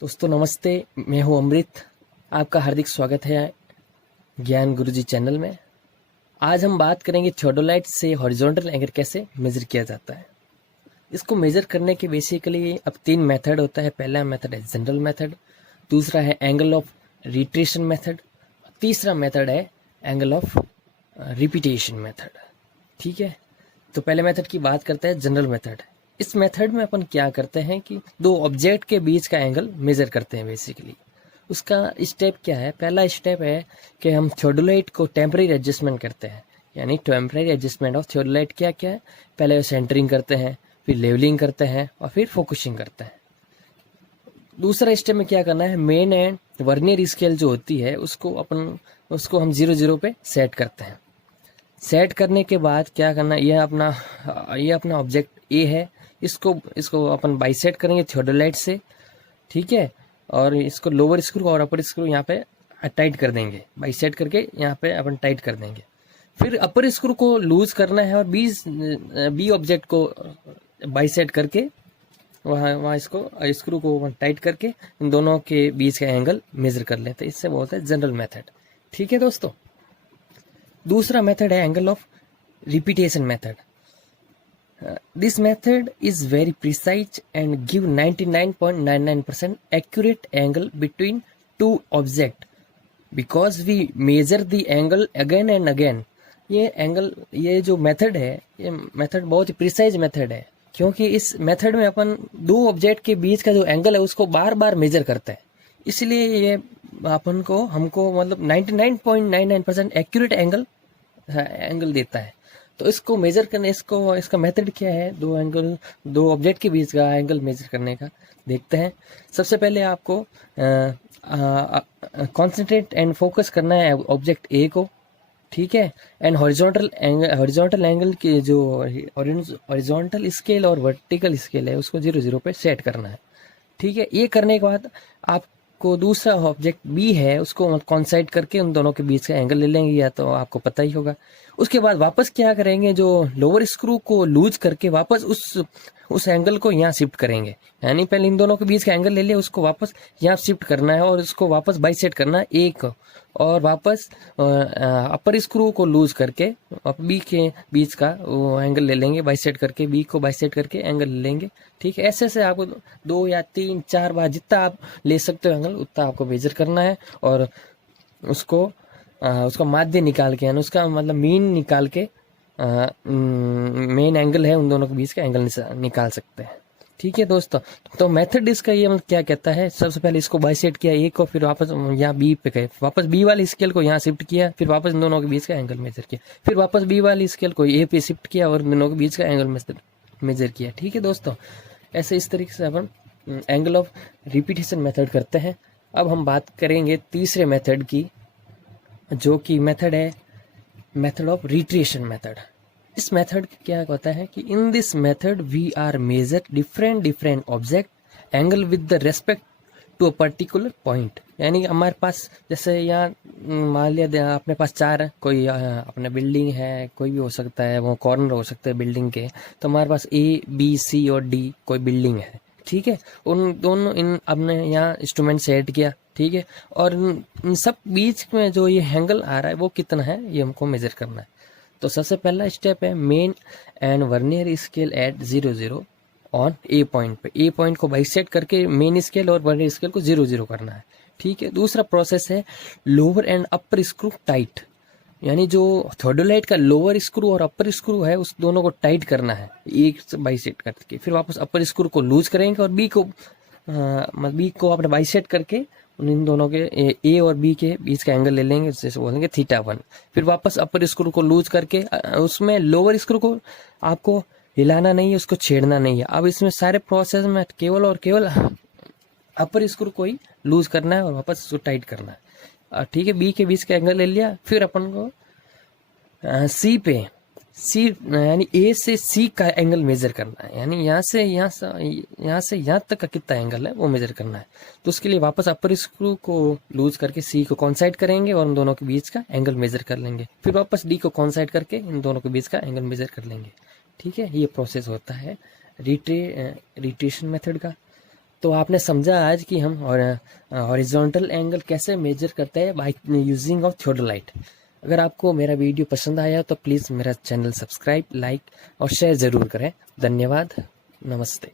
दोस्तों नमस्ते, मैं हूं अमृत। आपका हार्दिक स्वागत है ज्ञान गुरुजी चैनल में। आज हम बात करेंगे थियोडोलाइट से हॉरिजॉन्टल एंगल कैसे मेजर किया जाता है। इसको मेजर करने के बेसिकली अब 3 मेथड होता है। पहला मेथड है जनरल मेथड, दूसरा है एंगल ऑफ रिट्रेशन मेथड, तीसरा मेथड है एंगल ऑफ रिपीटेशन मेथड। ठीक है, तो पहले मेथड की बात करते हैं, जनरल मेथड। इस मेथड में अपन क्या करते हैं कि दो ऑब्जेक्ट के बीच का एंगल मेजर करते हैं बेसिकली। उसका स्टेप क्या है? पहला स्टेप है कि हम थियोडोलाइट को टेम्परेरी एडजस्टमेंट करते हैं। यानी टेम्परेरी एडजस्टमेंट ऑफ थियोडोलाइट क्या क्या है? पहले सेंटरिंग करते हैं, फिर लेवलिंग करते हैं और फिर फोकसिंग करते हैं। दूसरा स्टेप में क्या करना है, मेन एंड वर्नियर स्केल जो होती है उसको हम 0 0 पे सेट करते हैं। सेट करने के बाद क्या करना, ये अपना ऑब्जेक्ट ए है, इसको अपन बाइसेट करेंगे थियोडोलाइट से। ठीक है, और इसको लोअर स्क्रू और अपर स्क्रू यहाँ पे टाइट कर देंगे, बाइसेट करके यहाँ पे अपन टाइट कर देंगे। फिर अपर स्क्रू को लूज करना है और बी ऑब्जेक्ट को बाइसेट करके वहाँ इसको स्क्रू को टाइट करके इन दोनों के बीच का एंगल मेजर कर लेते हैं। इससे बोलते हैं जनरल मेथड। ठीक है दोस्तों, दूसरा मेथड है angle of repetition method. This method is very precise and give 99.99% accurate angle between two objects because we measure the angle again and again. ये जो मेथड है, ये मेथड बहुत ही प्रिसाइज मेथड है, क्योंकि इस मेथड में अपन दो ऑब्जेक्ट के बीच का जो एंगल है उसको बार बार मेजर करते हैं। इसलिए ये हमको मतलब 99.99% एक्यूरेट एंगल देता है। तो इसको मेजर करने इसका मेथड क्या है, दो ऑब्जेक्ट के बीच का एंगल मेजर करने का देखते हैं। सबसे पहले आपको कंसंट्रेट एंड फोकस करना है ऑब्जेक्ट ए को। ठीक है, एंड हॉरिजॉन्टल एंगल की जो हॉरिजॉन्टल स्केल और वर्टिकल स्केल है उसको 0 0 पे सेट करना है। ठीक है, ये करने के बाद आपको दूसरा ऑब्जेक्ट बी है उसको कॉन्साइड करके उन दोनों के बीच का एंगल ले लेंगे, या तो आपको पता ही होगा। उसके बाद वापस क्या करेंगे, जो लोअर स्क्रू को लूज करके वापस उस एंगल को यहाँ शिफ्ट करेंगे। यानी पहले इन दोनों के बीच का एंगल ले लिया, उसको वापस यहाँ शिफ्ट करना है और उसको वापस बाइसेट करना है एक, और वापस अपर स्क्रू को लूज करके बी के बीच का वो एंगल ले लेंगे, बाइसेट करके बी को बाइसेट करके एंगल ले लेंगे। ठीक है, ऐसे आपको 2 या 3 4 बार जितना आप ले सकते हो एंगल उतना आपको मेजर करना है, और उसका माध्य निकाल के, यानी उसका मतलब मीन निकाल के मेन एंगल है उन दोनों के बीच का एंगल निकाल सकते हैं। ठीक है दोस्तों, तो मेथड इसका ये मतलब क्या कहता है, सबसे पहले इसको बाइसेट किया एक को, फिर वापस यहाँ बी पे गए, वापस बी वाली स्केल को यहाँ शिफ्ट किया, फिर वापस इन दोनों के बीच का एंगल मेजर किया, फिर वापस बी वाली स्केल को ए पे शिफ्ट किया और दोनों के बीच का एंगल मेजर किया। ठीक है दोस्तों, ऐसे इस तरीके से अपन एंगल ऑफ रिपीटेशन मेथड करते हैं। अब हम बात करेंगे तीसरे मेथड की, जो कि मेथड है मेथड ऑफ रिट्रेशन मेथड। इस मेथड क्या होता है कि in this method we are measure different object angle with the respect to a particular point. यानी हमारे पास जैसे यहाँ मान लिया अपने पास 4 कोई अपने बिल्डिंग है, कोई भी हो सकता है, वो कॉर्नर हो सकते हैं बिल्डिंग के, तो हमारे पास ए बी सी और डी कोई बिल्डिंग है। ठीक है, उन दोनों हमने यहाँ इंस्ट्रूमेंट सेट किया। ठीक है, और इन सब बीच में जो ये एंगल आ रहा है वो कितना है ये हमको मेजर करना है। तो सबसे पहला स्टेप है main and vernier scale eight 0 0 on A point पे। ए पॉइंट को बाइसेट करके मेन स्केल और वर्नियर स्केल को 0 0 करना है। ठीक है, दूसरा प्रोसेस है lower and upper screw tight. यानी जो थियोडोलाइट का लोअर स्क्रू और अपर स्क्रू है उस दोनों को टाइट करना है एक बाइसेट करके, फिर वापस अपर स्क्रू को लूज करेंगे और बी को अपने बाइसेट करके इन दोनों के ए और बी के बीच का एंगल ले लेंगे, जैसे बोलेंगे θ1। फिर वापस अपर स्क्रू को लूज करके उसमें लोअर स्क्रू को आपको हिलाना नहीं है, उसको छेड़ना नहीं है। अब इसमें सारे प्रोसेस में केवल और केवल अपर स्क्रू को ही लूज करना है और वापस उसको टाइट करना है। ठीक है, बी के बीच का एंगल ले लिया, फिर अपन को सी यानी ए से सी का एंगल मेजर करना है। यानी यहाँ से यहाँ तक का कितना एंगल है वो मेजर करना है। तो उसके लिए वापस अपर स्क्रू को लूज करके सी को कॉन्साइड करेंगे और इन दोनों के बीच का एंगल मेजर कर लेंगे, फिर वापस डी को कॉन्साइड करके इन दोनों के बीच का एंगल मेजर कर लेंगे। ठीक है, ये प्रोसेस होता है रिट्रेशन मेथड का। तो आपने समझा आज कि हम हॉरिजॉन्टल एंगल कैसे मेजर करते हैं बाय यूजिंग ऑफ थियोडोलाइट। अगर आपको मेरा वीडियो पसंद आया तो प्लीज़ मेरा चैनल सब्सक्राइब, लाइक और शेयर ज़रूर करें। धन्यवाद। नमस्ते।